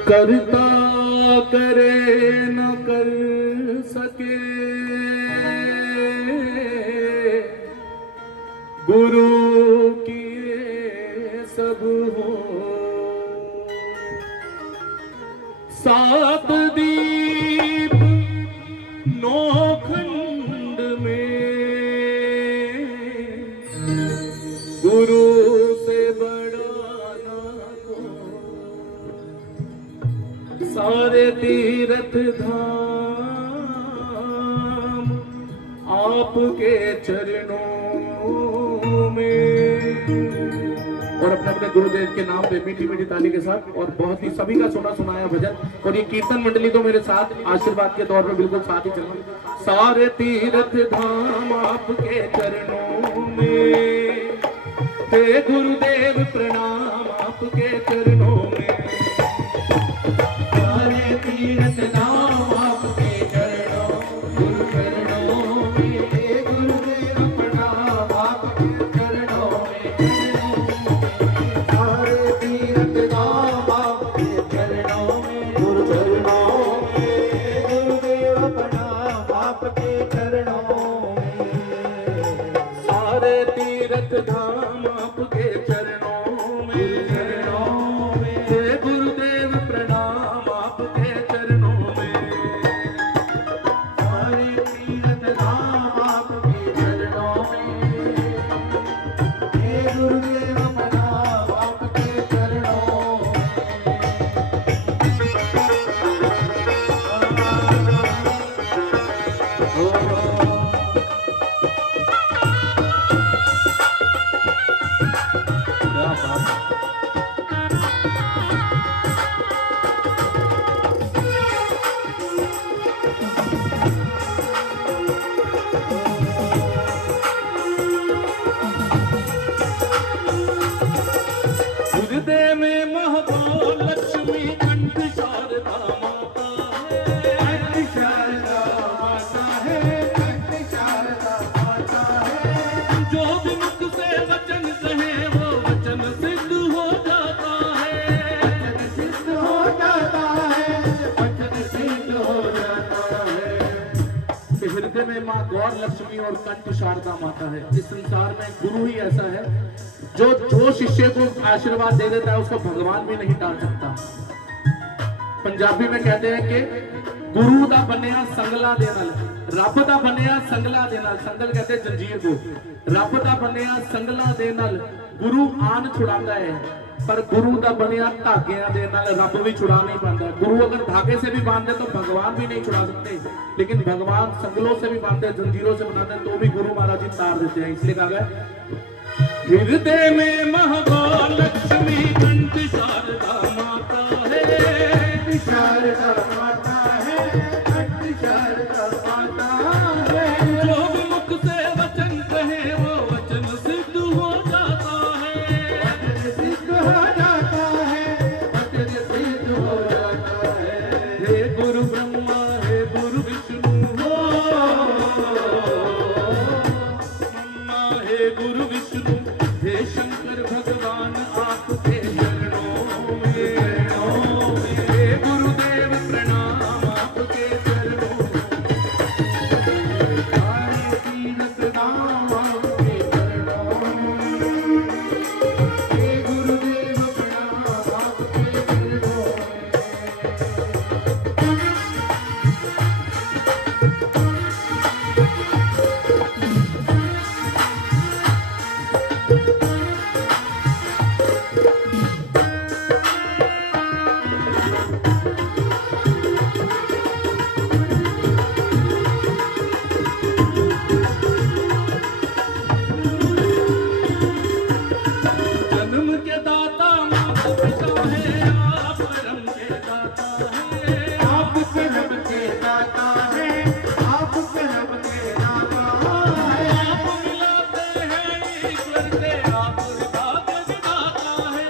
करता करे न कर सके, गुरु किए सब हो। सात दीप नौखंड में, गुरु से बड़ा ना को। सारे तीर्थ धाम आपके चरणों में। और अपने अपने गुरुदेव के नाम पे मीठी मीठी ताली के साथ और बहुत ही सभी का सुना सुनाया भजन। और ये कीर्तन मंडली तो मेरे साथ आशीर्वाद के तौर पे बिल्कुल साथ ही चलना। सारे तीर्थ धाम आपके चरणों में, हे गुरुदेव प्रणाम आपके चरणों में। सारे तीर्थ धाम आपके चरणों, गुरु चरणों में, हे गुरुदेव प्रणाम आपके चरणों में। सारे तीर्थ धाम आपके चरणों में, गुरु चरणों में, गुरुदेव प्रणाम आपके चरणों में। सारे तीर्थ धाम आपके चरणों में, चरणों में, हे गुरुदेव प्रणाम आपके चरणों में। सारे तीर्थ धाम आपके चरणों में, हे गुरुदेव प्रणाम आपके चरणों में। क्या बात है। हृदय में महाकाल लक्ष्मी कंठ शारदा माता है। कंठ शारदा माता है, कंठ शारदा माता है। जो भी मुख से वचन कहे वो वचन सिद्ध हो जाता है। वचन सिद्ध हो जाता है, वचन सिद्ध हो जाता है। हृदय में माँ गौर लक्ष्मी और कंठ शारदा माता है। इस संसार में गुरु ही ऐसा है जो शिष्य को आशीर्वाद दे देता है उसको भगवान भी नहीं टाल सकता। पंजाबी में कहते हैं कि गुरु दा बनिया संगला दे नाल, रब दा बनिया संगला दे नाल। संगल कहते हैं जंजीर को। रब दा बनिया संगला दे नाल गुरु आन छुड़ाता है, पर गुरु दा बनिया धागियां दे नाल रब भी छुड़ा नहीं पाता। गुरु अगर धागे से भी बांधे तो भगवान भी नहीं छुड़ा सकते, लेकिन भगवान संगलों से भी बांधते, जंजीरों से बनाते तो भी गुरु महाराज जी तार देते हैं। इसलिए कहा गया हृदय में महाकाल लक्ष्मी कंठ शारदा माता है। शारदा माता है, कंठ शारदा माता है। जो भी मुख से वचन कहे वो वचन सिद्ध हो जाता है। वचन सिद्ध हो जाता है, वचन सिद्ध हो जाता है। हे गुरु ब्रह्मा, हे गुरु विष्णु हो मम्मा, हे गुरु विष्णु, हे शंकर भगवान आपके चरणों में, हे गुरुदेव प्रणाम आपके चरणों में। सारे तीर्थ धाम आपके चरणों में, हे गुरुदेव प्रणाम आपके चरणों में। जन्म के दाता माता पिता है, आप कर्म के दाता है। आप कर्म के दाता है, आप कर्म के दाता है। आप मिलाते हैं ईश्वर से, आप भाग्य विधाता है।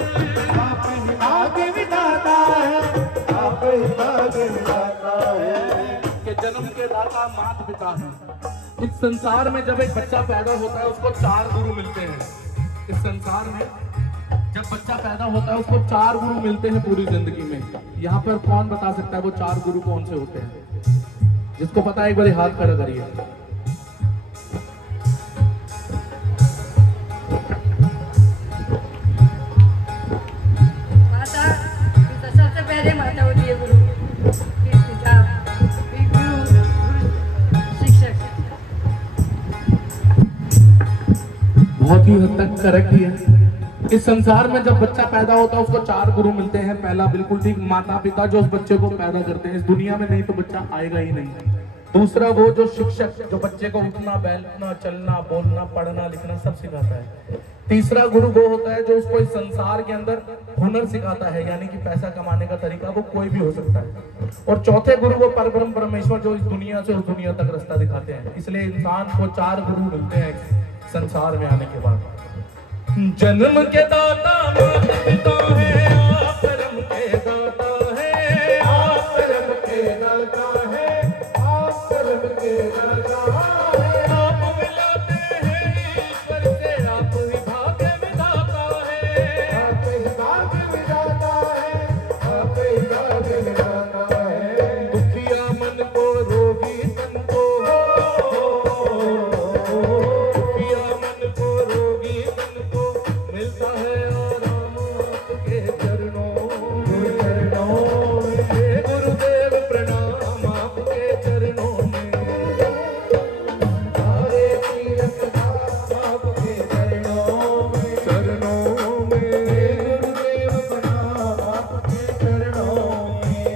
आप भाग्य विधाता है, आप भाग्य विधाता है। के जन्म के दाता माता पिता है, इस संसार में जब एक बच्चा पैदा होता है उसको 4 गुरु मिलते हैं। इस संसार में जब बच्चा पैदा होता है उसको 4 गुरु मिलते हैं पूरी जिंदगी में। यहाँ पर कौन बता सकता है वो 4 गुरु कौन से होते हैं? जिसको पता है एक बार हाथ खड़ा करिए। सबसे पहले माता होती है गुरु, फिर पिता, फिर गुरु, शिक्षक। बहुत ही हद तक करेक्ट ही है। इस संसार में जब बच्चा पैदा होता है उसको 4 गुरु मिलते हैं। पहला बिल्कुल ठीक, माता पिता जो उस बच्चे को पैदा करते हैं। इस दुनिया में नहीं तो बच्चा आएगा ही नहीं। दूसरा वो जो शिक्षक जो बच्चे को उठना बैठना चलना बोलना पढ़ना लिखना सब सिखाता है। तीसरा गुरु वो होता है जो उसको इस संसार के अंदर हुनर सिखाता है, यानी कि पैसा कमाने का तरीका वो कोई भी हो सकता है। और चौथे गुरु वो परब्रह्म परमेश्वर जो इस दुनिया से उस दुनिया तक रास्ता दिखाते हैं। इसलिए इंसान को 4 गुरु मिलते हैं संसार में आने के बाद। जन्म के दाता माता पिता है, आप परम के दाता है, आप परम के दाता है, आप परम के दाता है। आप मिलाते हैं ईश्वर से, आप ही भाग्य विधाता है, आप ही भाग्य विधाता है, आप ही भाग्य विधाता है। दुखिया मन को रोगी तन को, दुखिया मन को रोगी तन को मिलता है आराम आपके चरणों में। गुरुदेव प्रणाम आपके चरणों में, सारे तीर्थ धाम आपके चरणों में, चरणों में। गुरुदेव प्रणाम आपके चरणों में।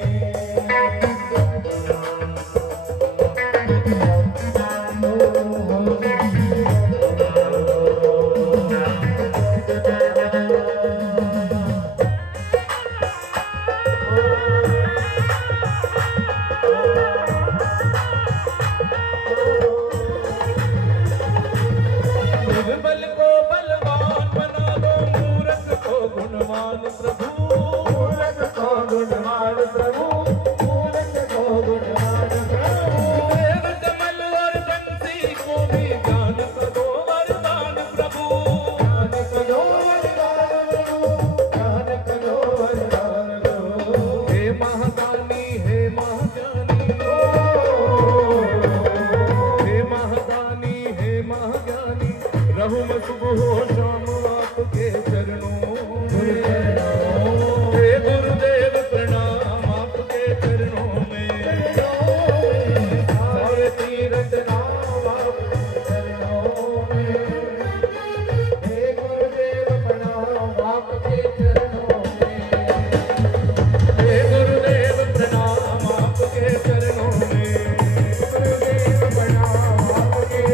निर्बल को बलवान बना दो, मूर्ख को गुणवान प्रभु, मूर्ख को गुणवान प्रभु, मूर्ख को गुणवान प्रभु। देव कमल और बंसी को भी ज्ञान को दो वरदान प्रभु, ज्ञान को दो वरदान प्रभु, ज्ञान को दो वरदान प्रभु। हे महादानी हे महाज्ञानी, हे महादानी हे महाज्ञानी, रहूं मैं सुबह हो शाम आपके चरणों में। हे गुरुदेव प्रणाम आपके चरणों में, सारे तीर्थ धाम आपके चरणों में। हे गुरुदेव प्रणाम आपके चरणों में, हे गुरुदेव प्रणाम आपके चरणों में, गुरुदेव प्रणाम आपके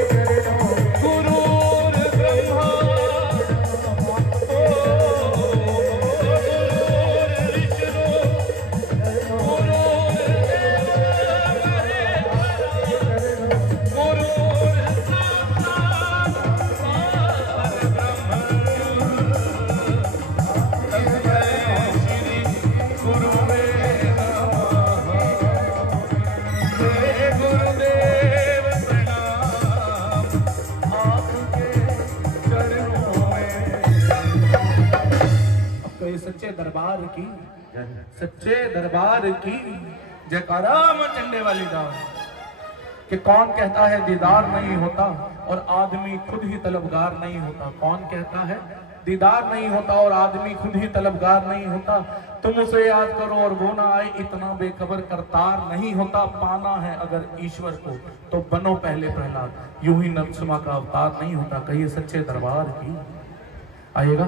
चरणों में। गुरु सच्चे दरबार की, सच्चे दरबार की जयकारा चंडे वाली जान। कि कौन कहता है दीदार नहीं होता और आदमी खुद ही तलबगार नहीं होता? कौन कहता है दीदार नहीं होता और आदमी खुद ही तलबगार नहीं होता? तुम उसे याद करो और वो ना आए, इतना बेखबर करतार नहीं होता। पाना है अगर ईश्वर को तो बनो पहले प्रहलाद, यूं ही नरसिम्हा का अवतार नहीं होता। कहिए सच्चे दरबार की। आइएगा।